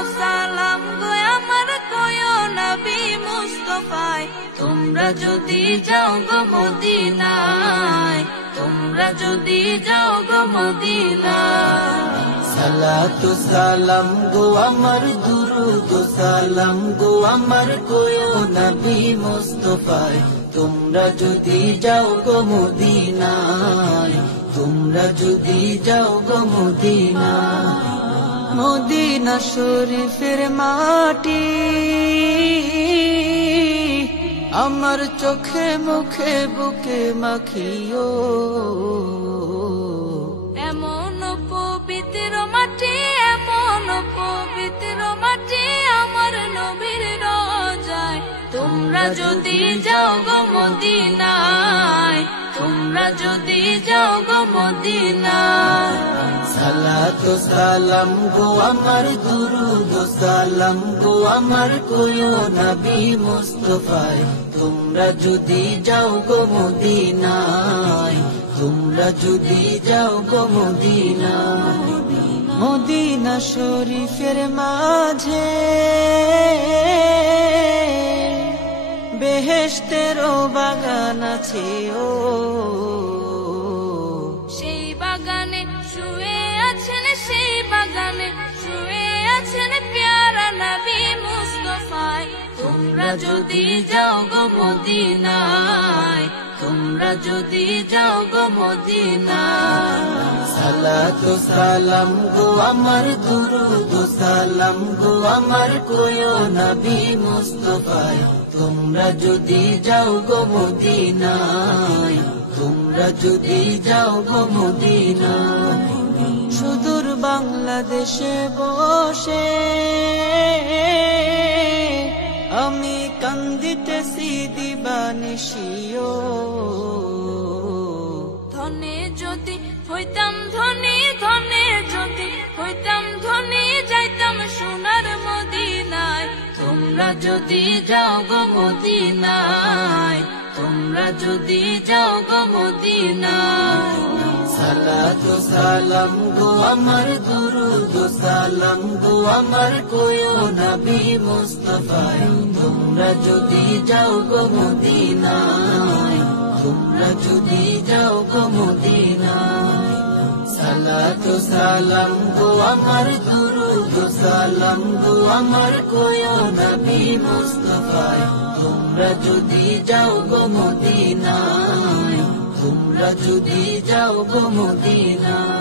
আদব সালাম গো আমার কয়ো নবী মুস্তাফায় তোমরা যদি যাও গো মদিনায় তোমরা যদি যাও গো মদিনায় সালাতু সালাম গো আমার দুরুদ সালাম গো আমার কয়ো নবী মুস্তাফায় তোমরা যদি যাও গো মদিনায় তোমরা যদি যাও গো মদিনায় মদিনা শরীফের মাটি আমার চোখে মুখে বুকে মাখিও এমন পবিত্র মাটি এমন পবিত্র মাটি আমার নবীর রোজায় তোমরা যদি যাও গো মদিনায় তোমরা যদি যাও গো মদিনায় সালাতু সালাম গো আমার দুরুদ সালাম গো আমার কয়ো নবী মুস্তাফায় তোমরা যদি যাও গো মদিনায় তোমরা যদি যাও গো মদিনায় মদিনা শরীফের মাঝে বেহেশতেরও বাগান আছে ও সেই বাগানে শুয়ে আছেন সেই বাগানে শুয়ে আছেন প্যারা নবী মুস্তাফায় তোমরা যদি যাও গো মদিনায় তোমরা যদি যাও গো মদিনায় সালাতু সালাম গো আমার দুরুদ সালাম গো আমার কয়ো নবী মুস্তাফায় তোমরা যদি যাও গো মদিনায় তোমরা যদি যাও গো মদিনায় সুদূর বাংলাদেশে বসে আমি কান্দিতেছি দিবানিশিও ধনে যদি হইতাম ধনী ধনে যদি হইতাম ধনী যাইতাম সোনার মদিনায় তোমরা যদি যাও গো মদিনায় তোমরা যদি যাও গো মদিনায় সালাতু সালাম গো আমার দুরুদ সালাম গো আমার কয়ো নবী মুস্তাফায় তোমরা যদি যাও গো মদিনায় তোমরা যদি যাও গো মদিনায় সালাতু সালাম গো আমার দুরুদ সালাম গো আমার কয়ো নবী মুস্তাফায় তোমরা যদি যাও গো মদিনায় তোমরা যদি যাও গো মদিনায়